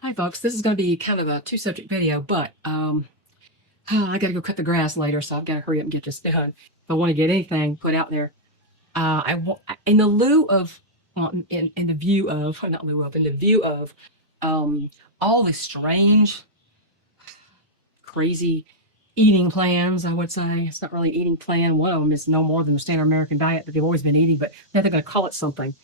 Hi folks, this is going to be kind of a two-subject video, but I got to go cut the grass later, so I've got to hurry up and get this done. If I want to get anything put out there, I want in the lieu of, well, in the view of, not lieu of, in the view of all the strange, crazy eating plans. I would say it's not really an eating plan. One of them is no more than the standard American diet that they've always been eating, but now they're going to call it something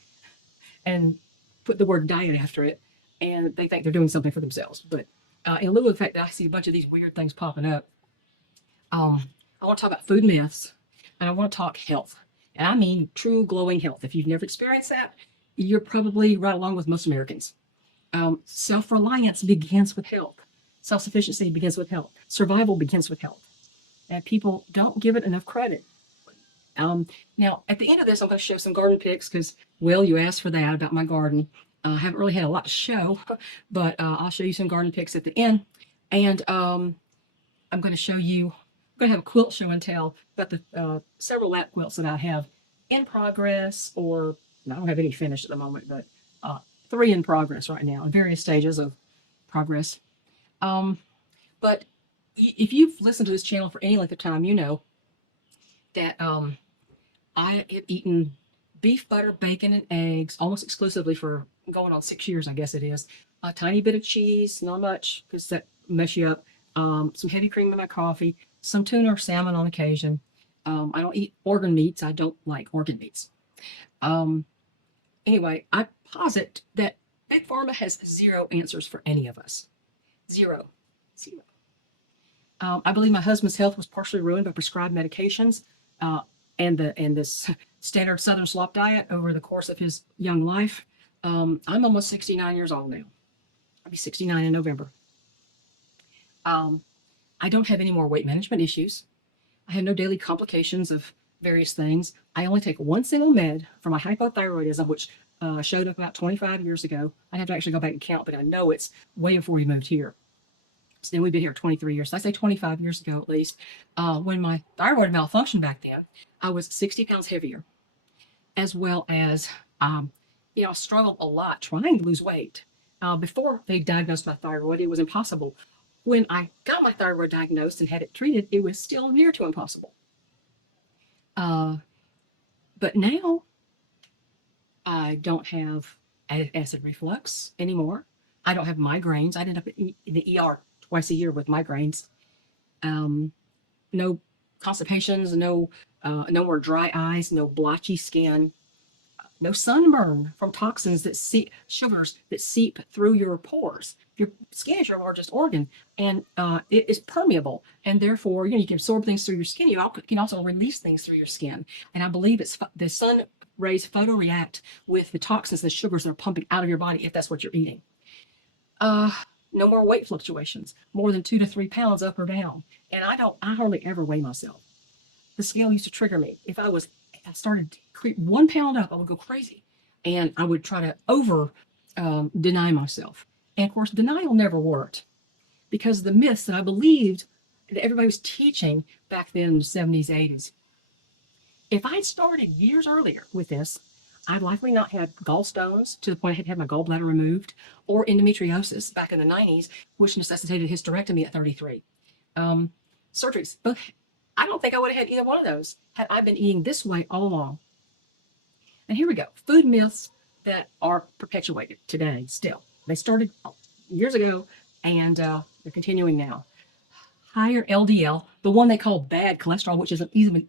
and put the word diet after it, and they think they're doing something for themselves. But in lieu of the fact that I see a bunch of these weird things popping up, I want to talk about food myths, and I want to talk health. And I mean true glowing health. If you've never experienced that, you're probably right along with most Americans. Self-reliance begins with health. Self-sufficiency begins with health. Survival begins with health. And people don't give it enough credit. Now, at the end of this, I'm going to show some garden pics because, Will, you asked for that about my garden. I haven't really had a lot to show, but I'll show you some garden pics at the end. And I'm going to show you, I'm going to have a quilt show and tell about the several lap quilts that I have in progress, or I don't have any finished at the moment, but 3 in progress right now in various stages of progress. But if you've listened to this channel for any length of time, you know that I have eaten beef, butter, bacon, and eggs almost exclusively for going on 6 years, I guess it is. A tiny bit of cheese, not much, because that mess you up. Some heavy cream in my coffee, some tuna or salmon on occasion. I don't eat organ meats. I don't like organ meats. Anyway, I posit that Big Pharma has 0 answers for any of us. 0. 0. I believe my husband's health was partially ruined by prescribed medications and this standard Southern slop diet over the course of his young life. I'm almost 69 years old now. I'll be 69 in November. I don't have any more weight management issues. I have no daily complications of various things. I only take one single med for my hypothyroidism, which showed up about 25 years ago. I have to actually go back and count, but I know it's way before we moved here. So then we've been here 23 years. So I say 25 years ago at least. When my thyroid malfunctioned back then, I was 60 pounds heavier, as well as, I struggled a lot trying to lose weight. Before they diagnosed my thyroid, it was impossible. When I got my thyroid diagnosed and had it treated, it was still near to impossible. But now I don't have acid reflux anymore. I don't have migraines. I end up in the ER twice a year with migraines. No constipations, no more dry eyes, no blotchy skin, no sunburn from toxins that sugars that seep through your pores. Your skin is your largest organ, and it is permeable, and therefore, you can absorb things through your skin. You can also release things through your skin, and I believe it's the sun rays photoreact with the toxins, the sugars that are pumping out of your body if that's what you're eating. No more weight fluctuations, more than 2 to 3 pounds up or down, and I hardly ever weigh myself. The scale used to trigger me. If I started to creep 1 pound up, I would go crazy. And I would try to deny myself. And of course, denial never worked because the myths that I believed that everybody was teaching back then in the 70s, 80s. If I'd started years earlier with this, I'd likely not had gallstones to the point I had to have my gallbladder removed, or endometriosis back in the 90s, which necessitated hysterectomy at 33. Surgeries, but I don't think I would have had either one of those had I been eating this way all along. And here we go. Food myths that are perpetuated today still. They started years ago, and they're continuing now. Higher LDL, the one they call bad cholesterol, which isn't even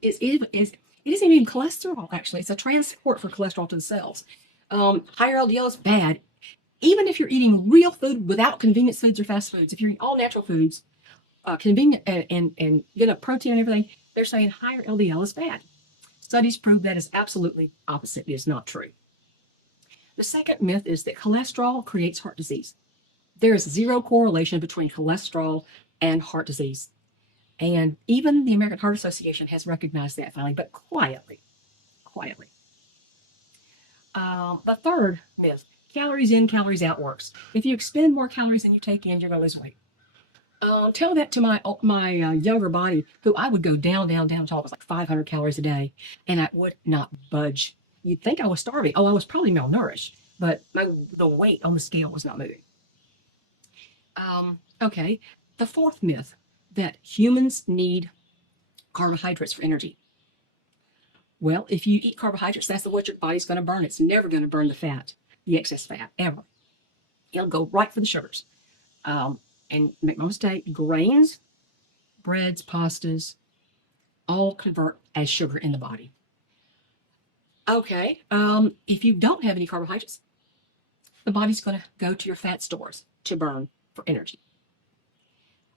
cholesterol, actually. It's a transport for cholesterol to the cells. Higher LDL is bad. Even if you're eating real food without convenience foods or fast foods, if you're eating all natural foods, convenient and get a protein and everything, they're saying higher LDL is bad. Studies prove that is absolutely opposite. It is not true. The second myth is that cholesterol creates heart disease. There is 0 correlation between cholesterol and heart disease. And even the American Heart Association has recognized that finally, but quietly. The third myth, calories in, calories out works. If you expend more calories than you take in, you're going to lose weight. Tell that to my younger body, who I would go down until it was like 500 calories a day, and I would not budge. You'd think I was starving. Oh, I was probably malnourished, but the weight on the scale was not moving. Okay, the fourth myth, that humans need carbohydrates for energy. Well, if you eat carbohydrates, that's what your body's going to burn. It's never going to burn the fat, the excess fat, ever. It'll go right for the sugars. And make no mistake, grains, breads, pastas, all convert as sugar in the body. Okay, if you don't have any carbohydrates, the body's going to go to your fat stores to burn for energy.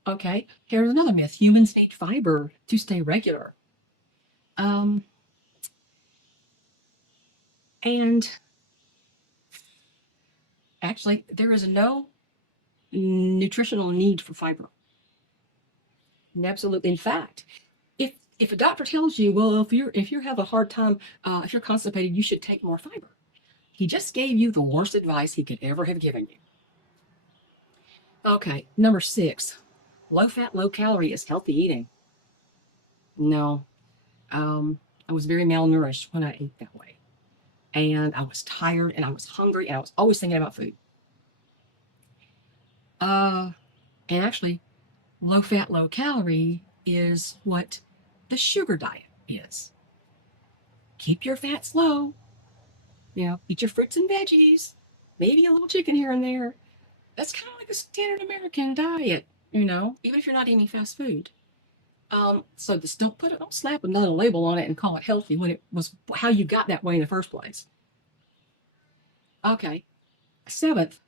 Okay, here's another myth. Humans need fiber to stay regular. And actually, there is no nutritional need for fiber. Absolutely. In fact, if a doctor tells you, well, if you have a hard time, if you're constipated, you should take more fiber, he just gave you the worst advice he could ever have given you. Okay, number 6, low fat, low calorie is healthy eating. No, I was very malnourished when I ate that way, and I was tired, and I was hungry, and I was always thinking about food. And actually, low fat, low calorie is what the sugar diet is. Keep your fats low. Eat your fruits and veggies, maybe a little chicken here and there. That's kind of like a standard American diet, even if you're not eating fast food. So just don't slap another label on it and call it healthy when it was how you got that way in the first place. Okay. 7th.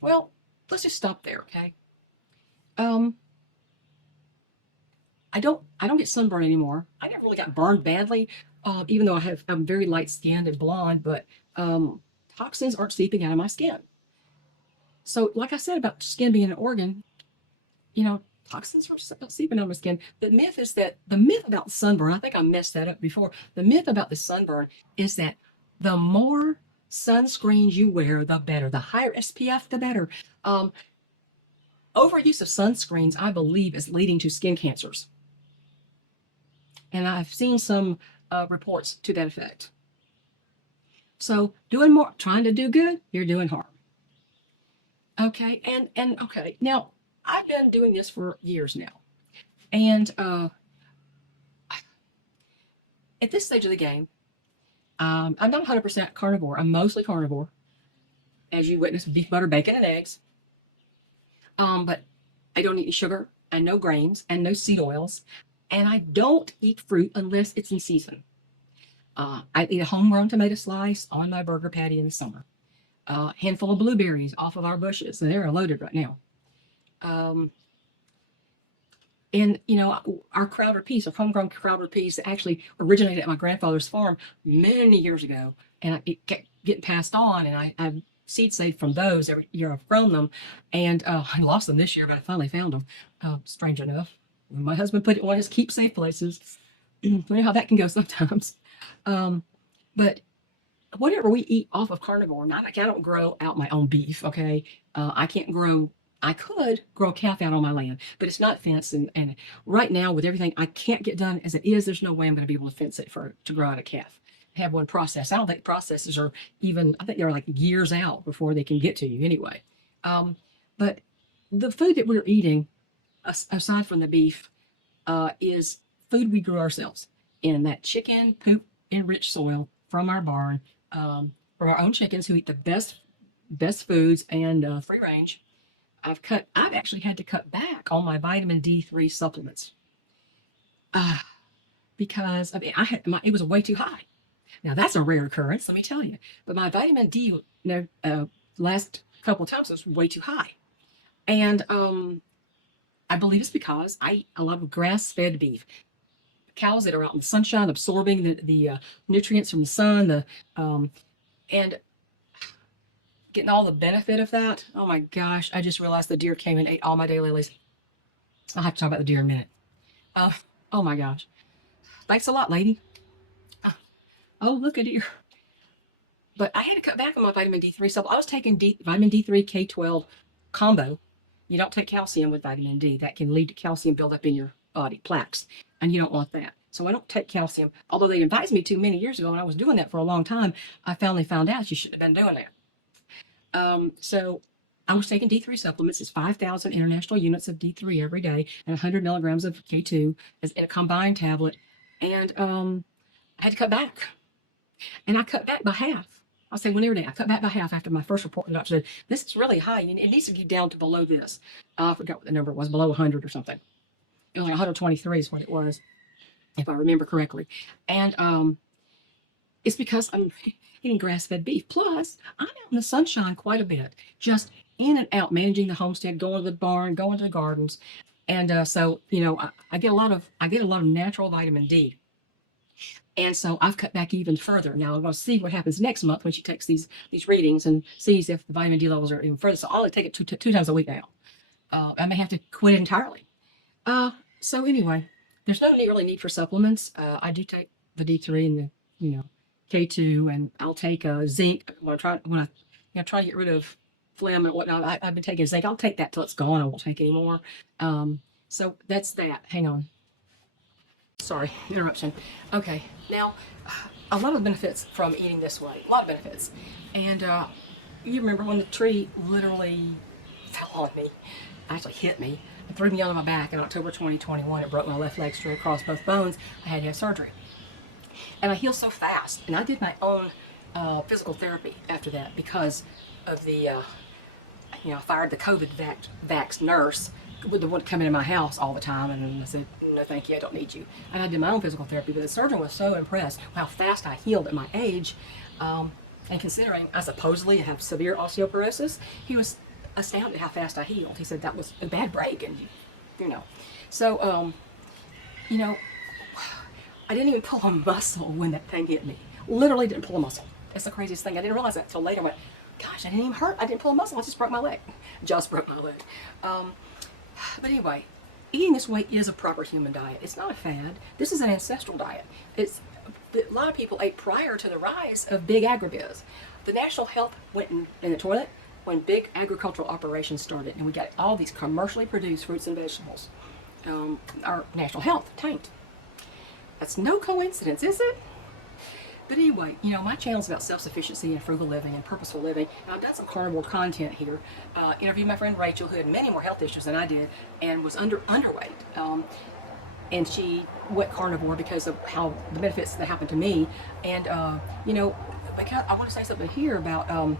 Well, let's just stop there, okay? I don't get sunburn anymore. I never really got burned badly, even though I'm very light skinned and blonde, but toxins aren't seeping out of my skin. So, like I said about skin being an organ, toxins are seeping out of my skin. The myth about sunburn, I think I messed that up before. The myth about the sunburn is that the more sunscreens you wear, the better. The higher SPF, the better. Overuse of sunscreens, I believe, is leading to skin cancers. And I've seen some reports to that effect. So doing more, trying to do good, you're doing harm. Okay, and okay, now I've been doing this for years now. And at this stage of the game, I'm not 100% carnivore. I'm mostly carnivore, as you witnessed, beef, butter, bacon, and eggs. But I don't eat any sugar, and no grains, and no seed oils, and I don't eat fruit unless it's in season. I eat a homegrown tomato slice on my burger patty in the summer. A handful of blueberries off of our bushes. They're loaded right now. And, our Crowder peas, our homegrown Crowder peas, actually originated at my grandfather's farm many years ago. And it kept getting passed on, and I've seed saved from those every year I've grown them. And I lost them this year, but I finally found them, strange enough. My husband put it in one of his keep safe places. You know how that can go sometimes. But whatever we eat off of carnivore, I don't grow out my own beef, okay? I could grow a calf out on my land, but it's not fenced. And right now, with everything I can't get done as it is, there's no way I'm going to be able to fence it to grow out a calf. Have one process. I don't think processes are even, I think they're like years out before they can get to you anyway. But the food that we're eating, aside from the beef, is food we grew ourselves in that chicken poop enriched soil from our barn, from our own chickens who eat the best foods and free range. I've actually had to cut back on my vitamin D3 supplements because it was way too high. Now that's a rare occurrence, let me tell you. But my vitamin D, last couple of times was way too high, and I believe it's because I eat a lot of grass-fed beef. Cows that are out in the sunshine, absorbing the nutrients from the sun, and getting all the benefit of that. Oh my gosh! I just realized the deer came and ate all my daylilies. I'll have to talk about the deer in a minute. Oh my gosh! Thanks a lot, lady. Oh, look at deer. But I had to cut back on my vitamin D3 supplement. I was taking vitamin D3 K12 combo. You don't take calcium with vitamin D. That can lead to calcium buildup in your body, plaques, and you don't want that. So I don't take calcium. Although they advised me to many years ago, and I was doing that for a long time, I finally found out you shouldn't have been doing that. So I was taking D3 supplements. It's 5,000 international units of D3 every day and 100 milligrams of K2 as in a combined tablet. And I had to cut back. And I cut back by half. I'll say one every day. I cut back by half after my first report. The doctor said, this is really high. It needs to get down to below this. I forgot what the number was, below 100 or something. It was like 123 is what it was, if I remember correctly. And it's because I'm eating grass-fed beef. Plus, I'm out in the sunshine quite a bit, just in and out, managing the homestead, going to the barn, going to the gardens. And so, I get a lot of natural vitamin D. And so I've cut back even further. Now I'm going to see what happens next month when she takes these readings and sees if the vitamin D levels are even further. So I'll take it two times a week now. I may have to quit it entirely. So anyway, there's no really need for supplements. I do take the D3 and the K2, and I'll take zinc when I try to get rid of phlegm and whatnot. I've been taking zinc. I'll take that till it's gone. I won't take any more. So that's that. Hang on. Sorry, interruption. Okay, now a lot of benefits from eating this way. A lot of benefits. And you remember when the tree literally fell on me, actually hit me, and threw me on my back in October 2021. It broke my left leg straight across both bones. I had to have surgery. And I healed so fast. And I did my own physical therapy after that because of the, I fired the COVID vax nurse would come into my house all the time, and I said, no thank you, I don't need you. And I did my own physical therapy, but the surgeon was so impressed how fast I healed at my age, and considering I supposedly have severe osteoporosis, he was astounded how fast I healed. He said that was a bad break, and so I didn't even pull a muscle when that thing hit me. Literally didn't pull a muscle. That's the craziest thing. I didn't realize that until later. I went, gosh, I didn't even hurt. I didn't pull a muscle. I just broke my leg. Just broke my leg. But anyway, eating this way is a proper human diet. It's not a fad. This is an ancestral diet. A lot of people ate prior to the rise of big agribiz. The national health went in the toilet when big agricultural operations started, and we got all these commercially produced fruits and vegetables. Our national health tanked. That's no coincidence, is it? But anyway, my channel is about self-sufficiency and frugal living and purposeful living. And I've done some carnivore content here. Interviewed my friend Rachel, who had many more health issues than I did and was underweight. And she went carnivore because of how the benefits that happened to me. And, because I want to say something here about,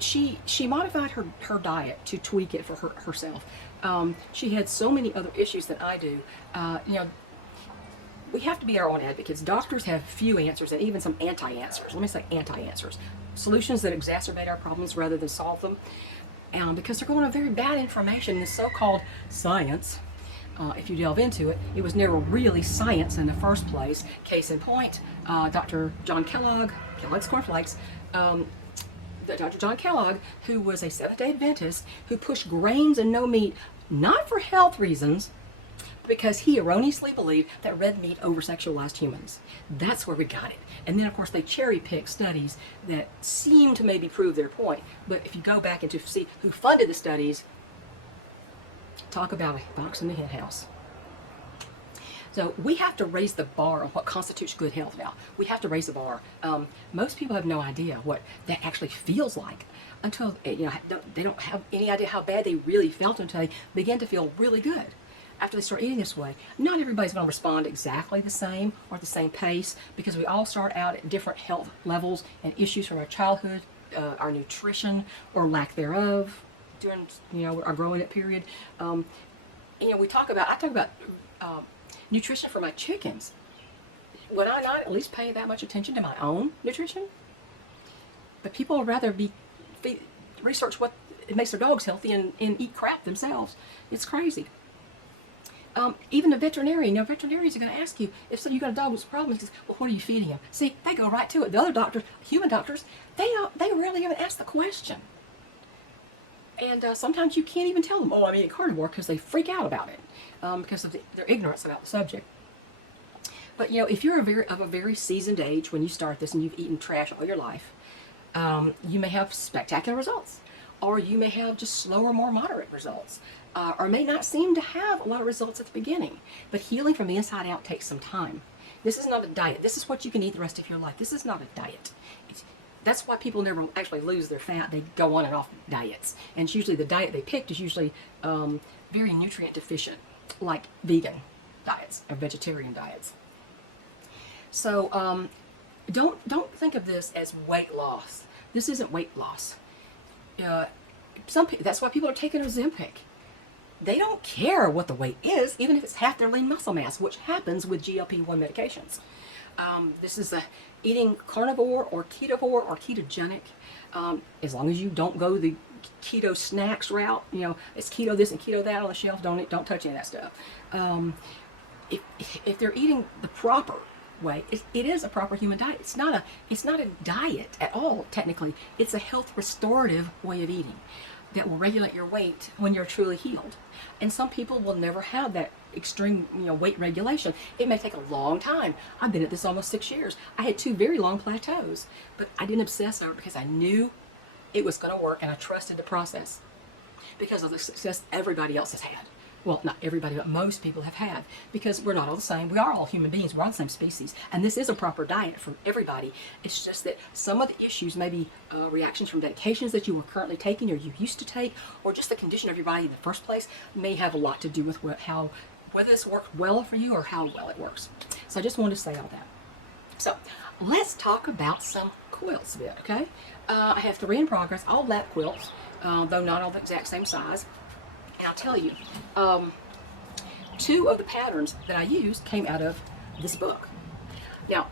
she modified her diet to tweak it for herself. She had so many other issues than I do. We have to be our own advocates. Doctors have few answers and even some anti-answers. Let me say anti-answers. Solutions that exacerbate our problems rather than solve them. Because they're going on very bad information in the so-called science. If you delve into it, it was never really science in the first place. Case in point, Dr. John Kellogg, Kellogg's Cornflakes, Dr. John Kellogg, who was a Seventh-day Adventist, who pushed grains and no meat, not for health reasons, because he erroneously believed that red meat over-sexualized humans. That's where we got it. And then, of course, they cherry-pick studies that seem to maybe prove their point. But if you go back and to see who funded the studies, talk about a box in the hen house. So we have to raise the bar on what constitutes good health now. We have to raise the bar. Most people have no idea what that actually feels like until, they don't have any idea how bad they really felt until they begin to feel really good after they start eating this way. Not everybody's going to respond exactly the same or at the same pace, because we all start out at different health levels and issues from our childhood, our nutrition or lack thereof during our growing up period. I talk about nutrition for my chickens. Would I not at least pay that much attention to my own nutrition? But people would rather research what it makes their dogs healthy and eat crap themselves. It's crazy. Even the veterinarian, veterinarians are going to ask you, if you got a dog with problems, well, what are you feeding him? See, they go right to it. The other doctors, human doctors, they rarely even ask the question. And sometimes you can't even tell them, oh, I'm eating carnivore, because they freak out about it because of their ignorance about the subject. But, if you're of a very seasoned age when you start this and you've eaten trash all your life, you may have spectacular results. Or you may have just slower, more moderate results. Or may not seem to have a lot of results at the beginning. But healing from the inside out takes some time. This is not a diet. This is what you can eat the rest of your life. This is not a diet. that's why people never actually lose their fat. They go on and off diets, and it's usually the diet they picked is usually very nutrient deficient, like vegan diets or vegetarian diets. So don't think of this as weight loss. This isn't weight loss. That's why people are taking Ozempic. They don't care what the weight is, even if it's half their lean muscle mass, which happens with GLP-1 medications. This is eating carnivore or ketovore or ketogenic. As long as you don't go the keto snacks route, you know, it's keto this and keto that on the shelf. Don't touch any of that stuff. If they're eating the proper way, it is a proper human diet. It's not a diet at all. Technically, it's a health restorative way of eating that will regulate your weight when you're truly healed. And some people will never have that extreme, weight regulation. It may take a long time. I've been at this almost 6 years. I had 2 very long plateaus, but I didn't obsess over it because I knew it was going to work and I trusted the process because of the success everybody else has had. Well, not everybody, but most people have had, because we're not all the same. We are all human beings. We're all the same species. And this is a proper diet for everybody. It's just that some of the issues may be reactions from medications that you were currently taking or you used to take, or just the condition of your body in the first place may have a lot to do with whether this works well for you or how well it works. So I just wanted to say all that. So let's talk about some quilts a bit, okay? I have 3 in progress, all lap quilts, though not all the exact same size. And I'll tell you, 2 of the patterns that I used came out of this book. Now,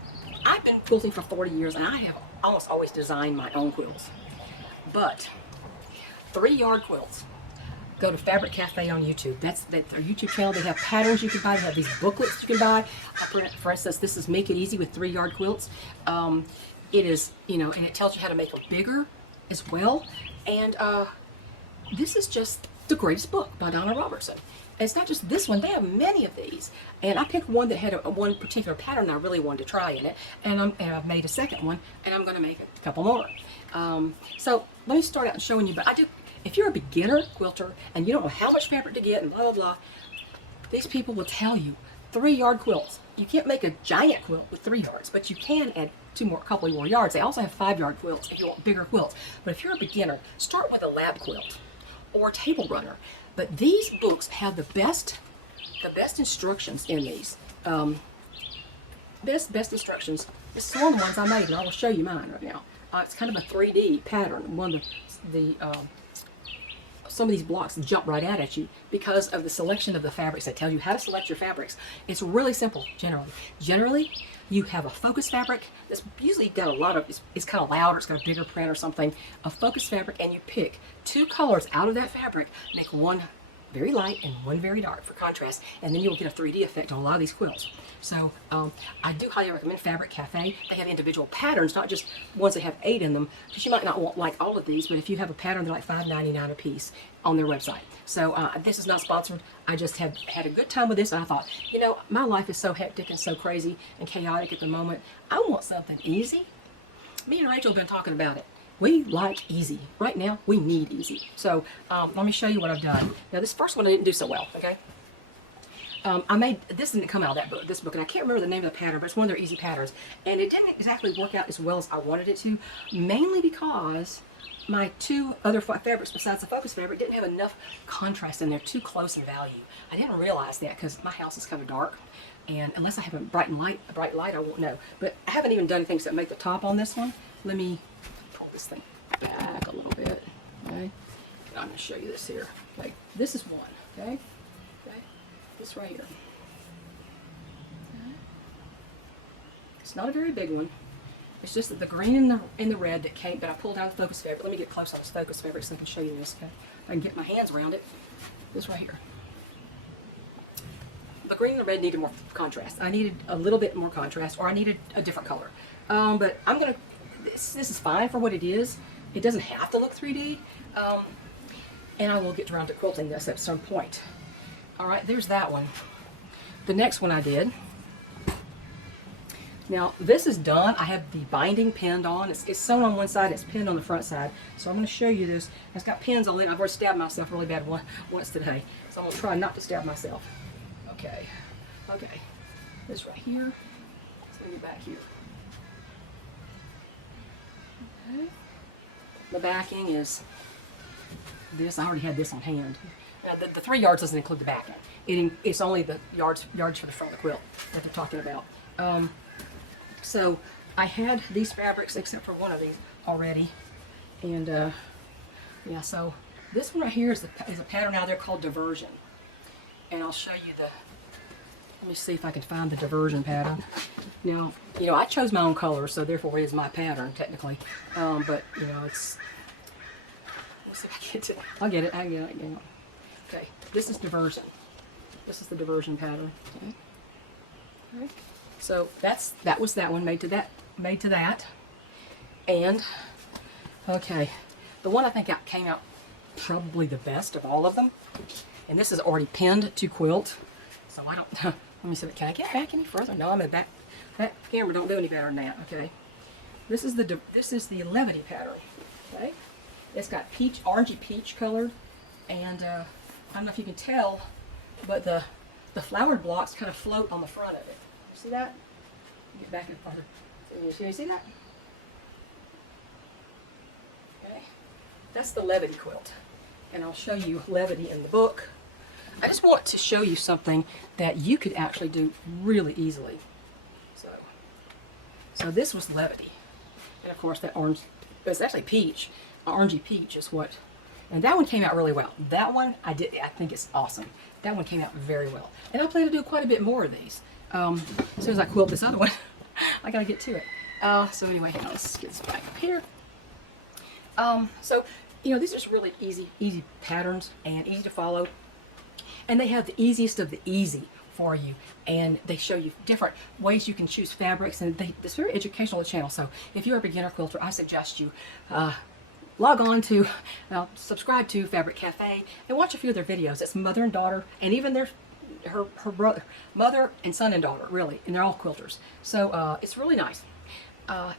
I've been quilting for 40 years, and I have almost always designed my own quilts. But 3-yard quilts, go to Fabric Cafe on YouTube. That's their YouTube channel. They have patterns you can buy. They have these booklets you can buy. For instance, this is Make It Easy with 3-yard quilts. It is, and it tells you how to make them bigger as well. And this is just the greatest book by Donna Robertson. And it's not just this one. They have many of these. And I picked one that had one particular pattern that I really wanted to try in it. And I've made a second one, and I'm going to make a couple more. So let me start out showing you. But if you're a beginner quilter and you don't know how much fabric to get and blah, blah, blah, these people will tell you 3-yard quilts. You can't make a giant quilt with 3 yards, but you can add a couple more yards. They also have 5-yard quilts if you want bigger quilts. But if you're a beginner, start with a lab quilt or table runner. But these books have the best instructions in these. Best instructions. This is one of the ones I made, and I will show you mine right now. It's kind of a 3D pattern. Some of these blocks jump right out at you because of the selection of the fabrics. That tells you how to select your fabrics. It's really simple, generally. You have a focus fabric that's usually got a lot of, it's kind of louder, it's got a bigger print or something, a focus fabric, and you pick 2 colors out of that fabric, make one very light and one very dark for contrast, and then you'll get a 3D effect on a lot of these quilts. So I do highly recommend Fabric Cafe. They have individual patterns, not just ones that have 8 in them, because you might not like all of these, but if you have a pattern, they're like $5.99 a piece on their website. So this is not sponsored. I just had a good time with this, and I thought, my life is so hectic and so crazy and chaotic at the moment. I want something easy. Me and Rachel have been talking about it. We like easy. Right now, we need easy. So let me show you what I've done. Now, this first one I didn't do so well, okay? This didn't come out of this book, and I can't remember the name of the pattern, but it's one of their easy patterns. And it didn't exactly work out as well as I wanted it to, mainly because my 2 other fabrics besides the focus fabric didn't have enough contrast, and they're too close in value. I didn't realize that because my house is kind of dark, and unless I have a bright light, I won't know. But I haven't even done anything to make the top on this one. Let me pull this thing back a little bit. Okay, I'm going to show you this here. Okay, this is one. Okay, this right here. Okay. It's not a very big one. It's just that the green and the red that came, but I pulled down the focus fabric. Let me get close on this focus fabric so I can show you this. Okay, I can get my hands around it. This right here. The green and the red needed more contrast. I needed a little bit more contrast, or I needed a different color. But I'm gonna. This is fine for what it is. It doesn't have to look 3D. And I will get around to quilting this at some point. All right, there's that one. The next one I did. Now, this is done. I have the binding pinned on. It's sewn on one side, it's pinned on the front side. So I'm going to show you this. It's got pins on it. I've already stabbed myself really bad once today. So I'm going to try not to stab myself. Okay. This right here. Let's get back here. Okay. The backing is this. I already had this on hand. The 3 yards doesn't include the backing. It's only the yards for the front of the quilt that they're talking about. So I had these fabrics except for one of these already, and yeah. So this one right here is a pattern out there called Diversion, and I'll show you the. Let me see if I can find the Diversion pattern. Now, you know, I chose my own color, so therefore it is my pattern technically. But you know, it's. Let's see if I get it. I'll get it. I get it. Okay, this is Diversion. This is the Diversion pattern. Okay. All right. So that was that one made to that. And okay, the one I think came out probably the best of all of them. And this is already pinned to quilt, so I don't. Let me see. Can I get back any further? No, I'm at back. That camera don't do any better than that. Okay. This is the Levity pattern. Okay. It's got orangey peach color, and I don't know if you can tell, but the flowered blocks kind of float on the front of it. You see that? Get back in farther. You see that? Okay. That's the Levity quilt, and I'll show you Levity in the book. I just want to show you something that you could actually do really easily. So this was Levity, and of course that orange. It's actually peach. Orangey peach is what, and that one came out really well. That one I think it's awesome. That one came out very well, and I plan to do quite a bit more of these. As soon as I quilt this other one, I gotta get to it. So anyway, let's get this back up here. So you know, these are just really easy patterns and easy to follow, and they have the easiest of the easy for you, and they show you different ways you can choose fabrics, and it's very educational channel. So if you're a beginner quilter, I suggest you log on to, subscribe to Fabric Cafe and watch a few of their videos. It's mother and daughter, and even her brother, mother and son and daughter, really, and they're all quilters. So it's really nice.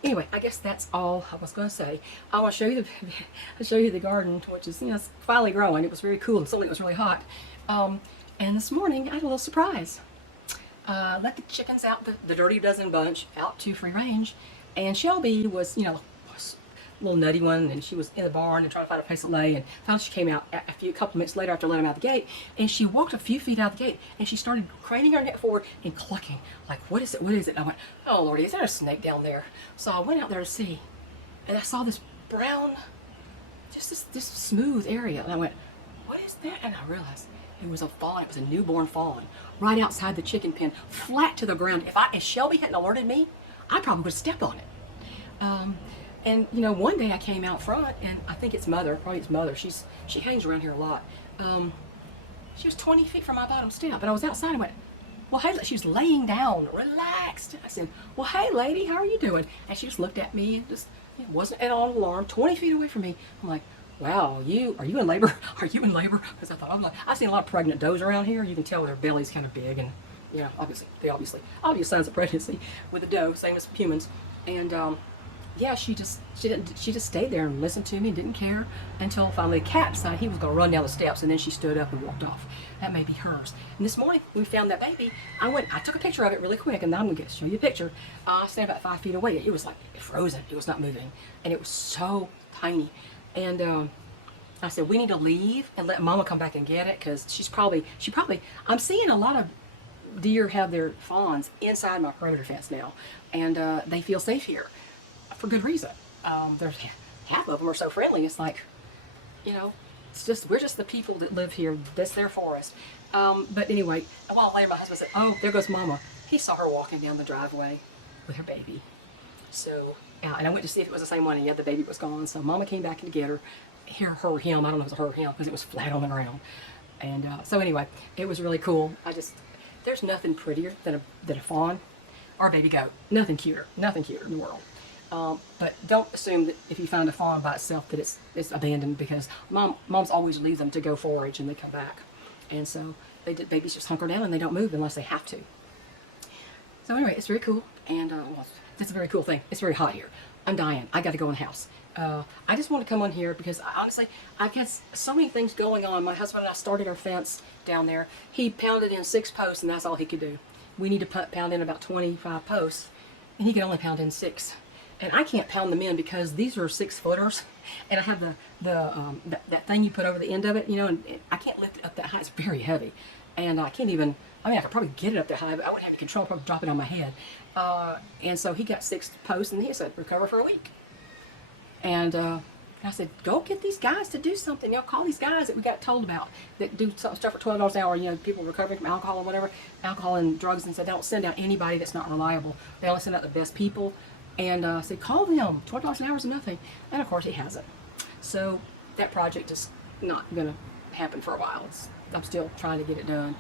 Anyway, I guess that's all I was going to say. I want to show you the garden, which is, you know, it's finally growing. It was very cool, and suddenly it was really hot. And this morning I had a little surprise. Let the chickens out, the Dirty Dozen bunch, out to free range, and Shelby was, you know, a little nutty one, and she was in the barn and trying to find a place to lay, and finally she came out a couple minutes later after letting them out the gate, and she walked a few feet out the gate, and she started craning her neck forward and clucking, like, what is it, what is it? And I went, oh Lordy, is there a snake down there? So I went out there to see, and I saw this brown, just this smooth area, and I went, what is that? And I realized it was a fawn. It was a newborn fawn right outside the chicken pen, flat to the ground. If Shelby hadn't alerted me, I probably would have stepped on it. And you know, one day I came out front, and I think it's mother, probably it's mother. She hangs around here a lot. She was 20 feet from my bottom step, but I was outside and went, well, hey, she was laying down, relaxed. I said, well, hey, lady, how are you doing? And she just looked at me and just, it wasn't at all alarmed, 20 feet away from me. I'm like, wow, are you in labor? Are you in labor? Because I thought, I've seen a lot of pregnant does around here. You can tell their belly's kind of big, and you know, obvious signs of pregnancy with a doe, same as humans. And yeah, she just stayed there and listened to me and didn't care until finally the cat decided he was going to run down the steps, and then she stood up and walked off. That may be hers. And this morning we found that baby. I took a picture of it really quick, and now I'm going to show you a picture. I stand about 5 feet away. It was like frozen. It was not moving, and it was so tiny. And I said, we need to leave and let Mama come back and get it, because she probably, I'm seeing a lot of deer have their fawns inside my perimeter fence now, and they feel safe here for good reason. There's half of them are so friendly. It's like, you know, we're just the people that live here. That's their forest. But anyway, a while later, my husband said, oh, there goes Mama. He saw her walking down the driveway with her baby. So, yeah, and I went to see if it was the same one, and yet the baby was gone. So Mama came back to get her. Her or him, I don't know if it was her or him, because it was flat on the ground. And so anyway, it was really cool. There's nothing prettier than a fawn or a baby goat. Nothing cuter in the world. But don't assume that if you find a fawn by itself that it's abandoned, because moms always leave them to go forage and they come back. And so babies just hunker down and they don't move unless they have to. So anyway, it's very cool, and well, that's a very cool thing. It's very hot here. I'm dying. I got to go in the house. I just want to come on here because honestly, I've got so many things going on. My husband and I started our fence down there. He pounded in 6 posts, and that's all he could do. We need to pound in about 25 posts, and he could only pound in 6. And I can't pound them in because these are 6-footers, and I have that thing you put over the end of it, you know, and I can't lift it up that high. It's very heavy, and I can't even. I mean, I could probably get it up that high, but I wouldn't have any control. I'd probably drop it on my head. And so he got 6 posts, and he said recover for a week. And I said, go get these guys to do something. You know, call these guys that we got told about that do stuff for $12 an hour. You know, people recovering from alcohol and whatever, alcohol and drugs, and said they don't send out anybody that's not reliable. They only send out the best people. And I said, call them. $12 an hour is nothing. And of course, he hasn't. So that project is not going to happen for a while. I'm still trying to get it done.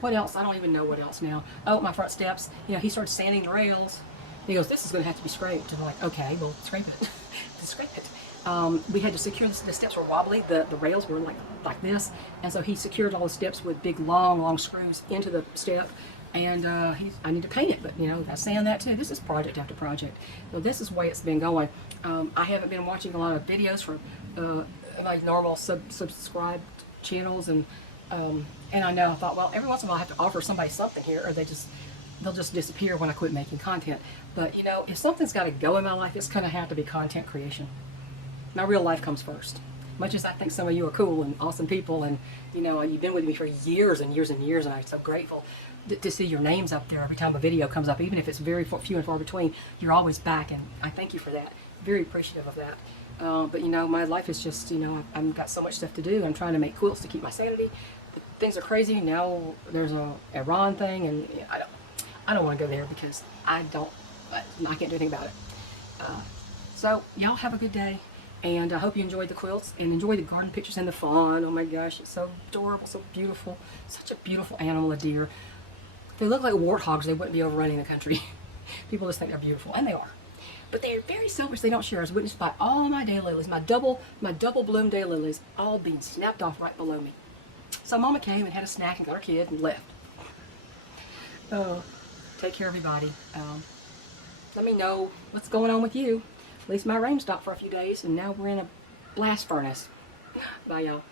What else? I don't even know what else now. Oh, my front steps. You know, he started sanding the rails. He goes, this is going to have to be scraped. And I'm like, okay, well, scrape it. Scrape it. We had to secure the steps were wobbly. The rails were like this. And so he secured all the steps with big, long screws into the step. And I need to paint it, but you know, I sand that too. This is project after project. So this is the way it's been going. I haven't been watching a lot of videos from my normal subscribed channels, and I know I thought, well, every once in a while I have to offer somebody something here, or they'll just disappear when I quit making content. But you know, if something's got to go in my life, it's going to have to be content creation. My real life comes first. Much as I think some of you are cool and awesome people, and you know, you've been with me for years and years and years, and I'm so grateful to see your names up there every time a video comes up, even if it's very few and far between. You're always back, and I thank you for that. Very appreciative of that. But you know, my life is just, you know, I've got so much stuff to do. I'm trying to make quilts to keep my sanity. Things are crazy now. There's a Iran thing, and I don't want to go there because I can't do anything about it. So y'all have a good day, and I hope you enjoyed the quilts and enjoy the garden pictures and the fawn. Oh my gosh, it's so adorable, so beautiful, such a beautiful animal, a deer. If they look like warthogs, they wouldn't be overrunning the country. People just think they're beautiful, and they are. But they are very selfish. They don't share. As witnessed by all my daylilies, my double bloom daylilies, all being snapped off right below me. So Mama came and had a snack and got her kid and left. Oh, take care, everybody. Let me know what's going on with you. At least my rain stopped for a few days, and now we're in a blast furnace. Bye, y'all.